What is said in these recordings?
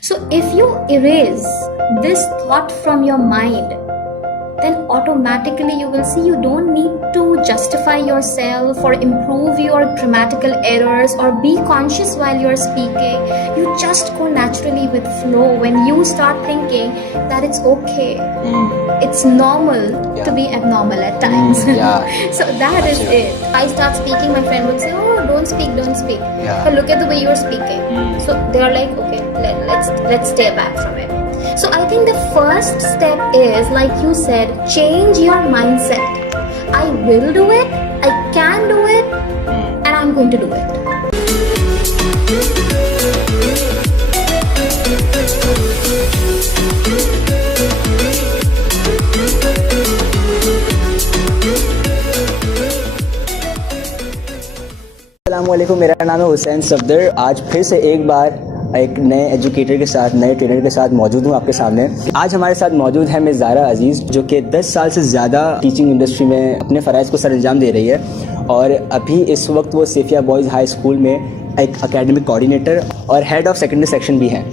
So if you erase this thought from your mind, then automatically you will see you don't need to justify yourself or improve your grammatical errors or be conscious while you're speaking. You just go naturally with flow when you start thinking that it's okay. It's normal to be abnormal at times. So that is it. I start speaking, my friend would say, oh, don't speak. But look at the way you're speaking. So they're like, okay, let's stay back from it. So I think the first step is, like you said, change your mindset. I will do it, I can do it, and I'm going to do it. अस्सलामुअलैकुम, मेरा नाम है हुसैन सफदर। आज फिर से एक बार एक नए एजुकेटर के साथ, नए ट्रेनर के साथ मौजूद हूँ आपके सामने। आज हमारे साथ मौजूद है मिस ज़ारा अजीज़, जो कि 10 साल से ज़्यादा टीचिंग इंडस्ट्री में अपने फ़राइज़ को सरअंजाम दे रही है और अभी इस वक्त वो सेफिया बॉयज़ हाई स्कूल में एक एकेडमिक कोऑर्डिनेटर और हेड ऑफ सेकेंडरी सेक्शन भी हैं।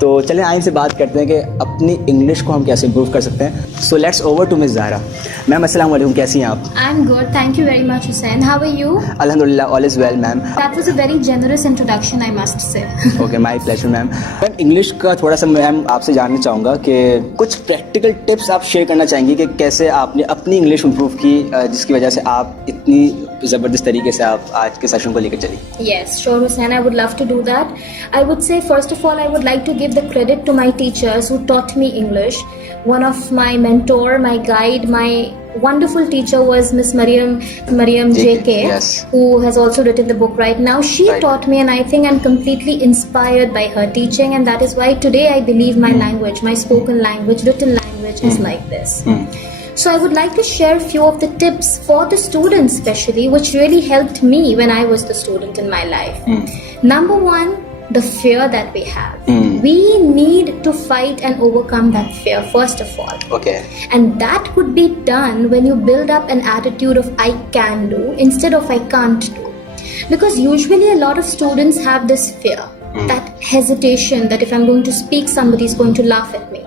तो चलें आइए से बात करते हैं कि अपनी इंग्लिश को हम कैसे इम्प्रूव कर सकते हैं। So let's over to miss Zara. Ma'am अस्सलाम वालेकुम, कैसी हैं आप? I am good, thank you very much Hussain. How are you? अल्हम्दुलिल्लाह, all is well ma'am. That was a very generous introduction, I must say. Okay, my pleasure ma'am. Ma'am English का थोड़ा सा ma'am आपसे जानना चाहूँगा कि कुछ प्रैक्टिकल टिप्स आप शेयर करना चाहेंगी कि कैसे आपने अपनी इंग्लिश इम्प्रूव की, जिसकी वजह से आप इतनी ज़बरदस्त तरीके से आप आज के सेशन को लेकर चली। Yes, sure Hussain, I would love to do that. I would say first of all I would like to give the credit to my teachers who taught me English. One of my mentor, my guide, my wonderful teacher was Miss Mariam JK, yes, who has also written the book right now. She taught me, and I think I'm completely inspired by her teaching, and that is why today I believe my language, my spoken language, written language is like this. So I would like to share a few of the tips for the students especially, which really helped me when I was the student in my life. Number one, the fear that we have. We need to fight and overcome that fear first of all. Okay. And that could be done when you build up an attitude of I can do instead of I can't do. Because usually a lot of students have this fear, that hesitation that if I'm going to speak, somebody is going to laugh at me.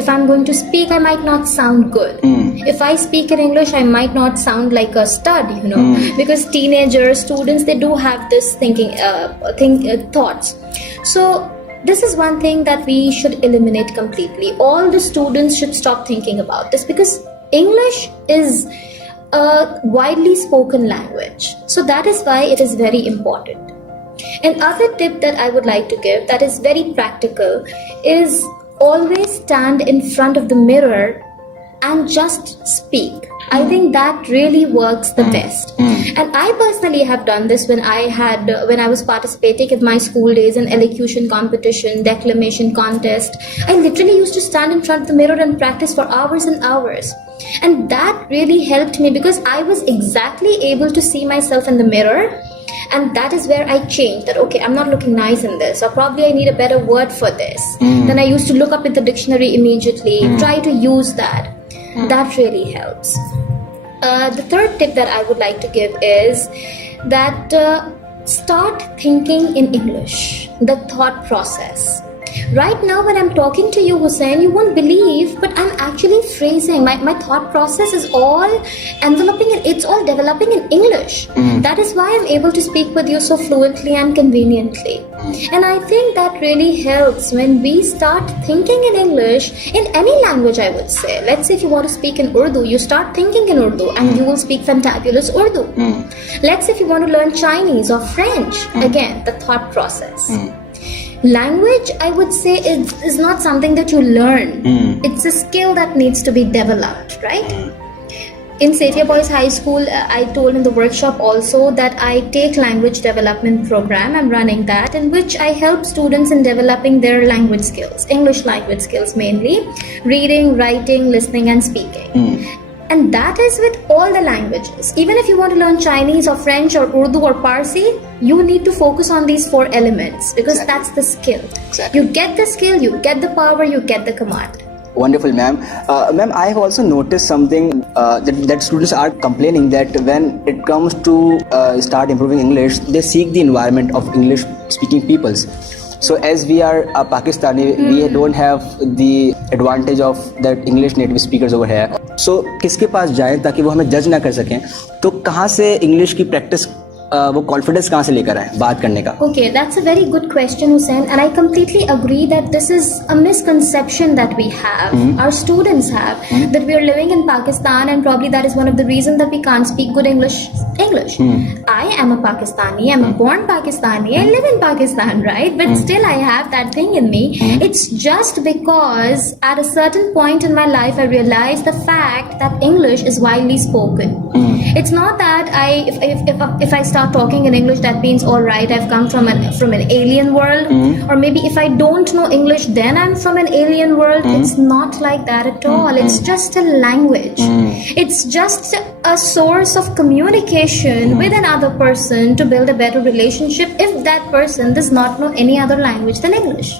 If I'm going to speak, I might not sound good. If I speak in English, I might not sound like a stud, you know, because teenagers, students, they do have this thinking, thoughts. So this is one thing that we should eliminate completely. All the students should stop thinking about this because English is a widely spoken language. So that is why it is very important. Another tip that I would like to give that is very practical is always stand in front of the mirror and just speak. I think that really works the best. And I personally have done this when I was participating in my school days in elocution competition, declamation contest. I literally used to stand in front of the mirror and practice for hours and hours. And that really helped me because I was exactly able to see myself in the mirror. And that is where I changed that, okay, I'm not looking nice in this, or probably I need a better word for this. Then I used to look up in the dictionary immediately, try to use that. That really helps. The third tip that I would like to give is that start thinking in English, the thought process. Right now when I'm talking to you, Hussain, you won't believe, but I'm actually phrasing. My thought process is all enveloping and it's all developing in English. That is why I'm able to speak with you so fluently and conveniently. And I think that really helps when we start thinking in English, in any language I would say. Let's say if you want to speak in Urdu, you start thinking in Urdu and you will speak fantabulous Urdu. Let's say if you want to learn Chinese or French, again, the thought process. Language, I would say, is not something that you learn. It's a skill that needs to be developed, right? In Setia Boys High School, I told in the workshop also that I take language development program. I'm running that, in which I help students in developing their language skills, English language skills mainly, reading, writing, listening and speaking. And that is with all the languages. Even if you want to learn Chinese or French or Urdu or Parsi, you need to focus on these 4 elements because that's the skill. You get the skill, you get the power, you get the command. Wonderful, ma'am. Ma'am, I have also noticed something that students are complaining that when it comes to start improving English, they seek the environment of English-speaking peoples. So as we are Pakistani, we don't have the advantage of that English native speakers over here. So किसके पास जाएं ताकि वो हमें जज ना कर सकें? तो कहाँ से इंग्लिश की प्रैक्टिस वो कॉन्फिडेंस कहाँ से लेकर आए बात करने का? Okay, that's a very good question, Hussein, and I completely agree that this is a misconception that we have, our students have, that we are living in Pakistan, and probably that is one of the reasons that we can't speak good English. I am a Pakistani, I'm a born Pakistani, I live in Pakistan, right? But still I have that thing in me. It's just because at a certain point in my life I realized the fact that English is widely spoken. It's not that if I start talking in English, that means all right, I've come from an alien world, or maybe if I don't know English, then I'm from an alien world. It's not like that at all. It's just a language. It's just a source of communication with another person to build a better relationship if that person does not know any other language than English.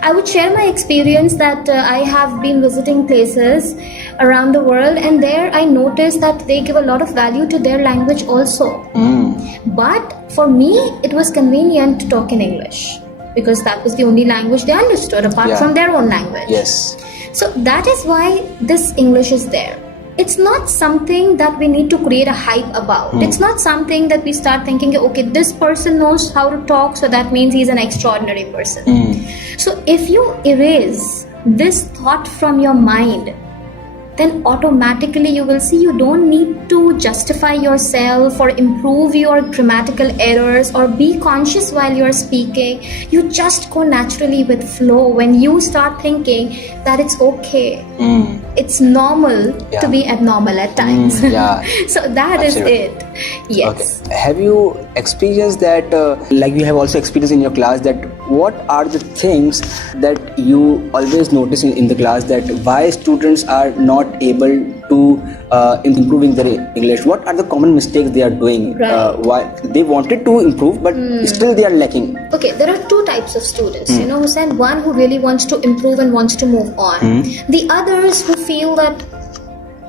I would share my experience that I have been visiting places around the world, and there I noticed that they give a lot of value to their language also. But for me, it was convenient to talk in English because that was the only language they understood apart from their own language. Yes. So that is why this English is there. It's not something that we need to create a hype about. It's not something that we start thinking, okay, this person knows how to talk, so that means he's an extraordinary person. So if you erase this thought from your mind, then automatically you will see you don't need to justify yourself or improve your grammatical errors or be conscious while you're speaking. You just go naturally with flow when you start thinking that it's okay. It's normal to be abnormal at times. So that is it. Yes. Okay. Have you experienced that, like you have also experienced in your class, that what are the things that you always notice in the class that why students are not able to improving their English? What are the common mistakes they are doing? Why they wanted to improve but still they are lacking? Okay, there are two types of students. You know, Hussein, one who really wants to improve and wants to move on. The others who feel that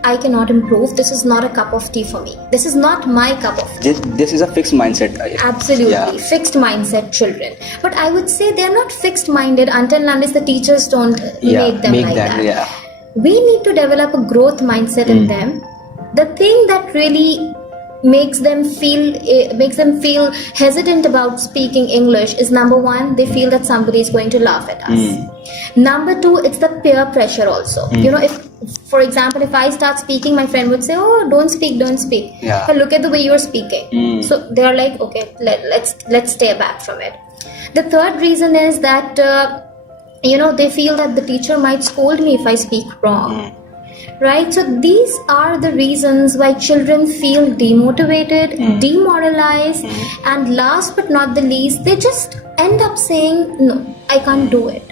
I cannot improve. This is not a cup of tea for me. This is not my cup of tea. This is a fixed mindset. Absolutely. Fixed mindset children. But I would say they're not fixed minded until and unless the teachers don't make them like that. We need to develop a growth mindset in them. The thing that really makes them feel hesitant about speaking English is, number one, they feel that somebody is going to laugh at us. Number two, it's the peer pressure also. You know, if for example, if I start speaking, my friend would say, oh, don't speak. But look at the way you're speaking. So they're like, okay, let's stay back from it. The third reason is that they feel that the teacher might scold me if I speak wrong. Right? So these are the reasons why children feel demotivated, demoralized, and last but not the least, they just end up saying, no, I can't do it.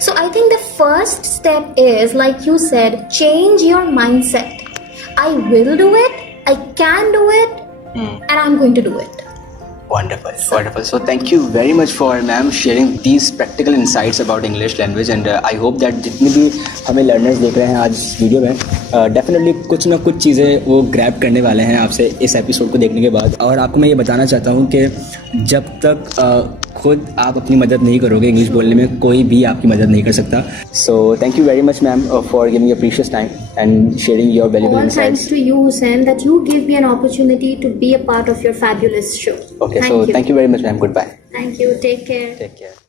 So I think the first step is, like you said, change your mindset. I will do it, I can do it, and I'm going to do it. Wonderful. So thank you very much for ma'am sharing these practical insights about English language, and I hope that जितने भी हमें learners देख रहे हैं आज इस video में definitely कुछ ना कुछ चीज़ें वो grab करने वाले हैं आपसे इस एपिसोड को देखने के बाद। और आपको मैं ये बताना चाहता हूँ कि जब तक खुद आप अपनी मदद नहीं करोगे इंग्लिश बोलने में, कोई भी आपकी मदद नहीं कर सकता। So thank you very much ma'am for giving your precious time and sharing your valuable insights. All thanks to you, Hussein, that you gave me an opportunity to be a part of your fabulous show. Okay, so thank you very much ma'am. Goodbye. Thank you. Take care. Take care.